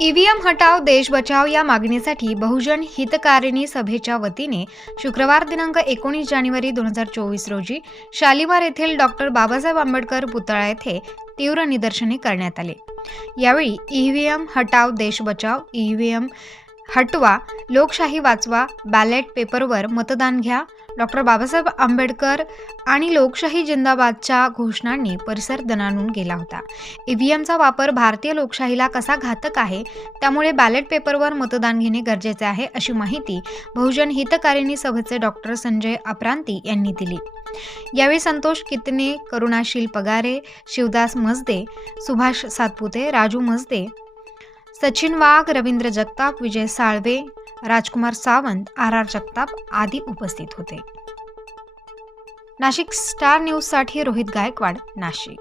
EVM हटाव देश बचाव या मागणीसाठी बहुजन हितकारिणी सभेच्या वतीने शुक्रवार दिनांक 19 जानेवारी 2024 रोजी शालिमार येथील डॉक्टर बाबासाहेब आंबेडकर पुतळा येथे तीव्र निदर्शने करण्यात आले। यावेळी ईव्हीएम हटाव देश बचाव, ईव्हीएम हटवा, लोकशाही वाचवा, बॅलेट पेपरवर मतदान घ्या, डॉक्टर बाबासाहेब आंबेडकर आणि लोकशाही जिंदाबादच्या घोषणांनी परिसर दणाणून गेला होता। ईव्हीएमचा वापर भारतीय लोकशाहीला कसा घातक आहे, त्यामुळे बॅलेट पेपरवर मतदान घेणे गरजेचे आहे, अशी माहिती बहुजन हितकारिणी सभेचे डॉक्टर संजय अपरांती यांनी दिली। यावेळी संतोष कितने, करुणाशील पगारे, शिवदास मजदे, सुभाष सातपुते, राजू मजदे, सचिन वाघ, रवींद्र जगताप, विजय साळवे, राजकुमार सावंत, आर जगताप आदी उपस्थित होते। नाशिक स्टार न्यूजसाठी रोहित गायकवाड, नाशिक।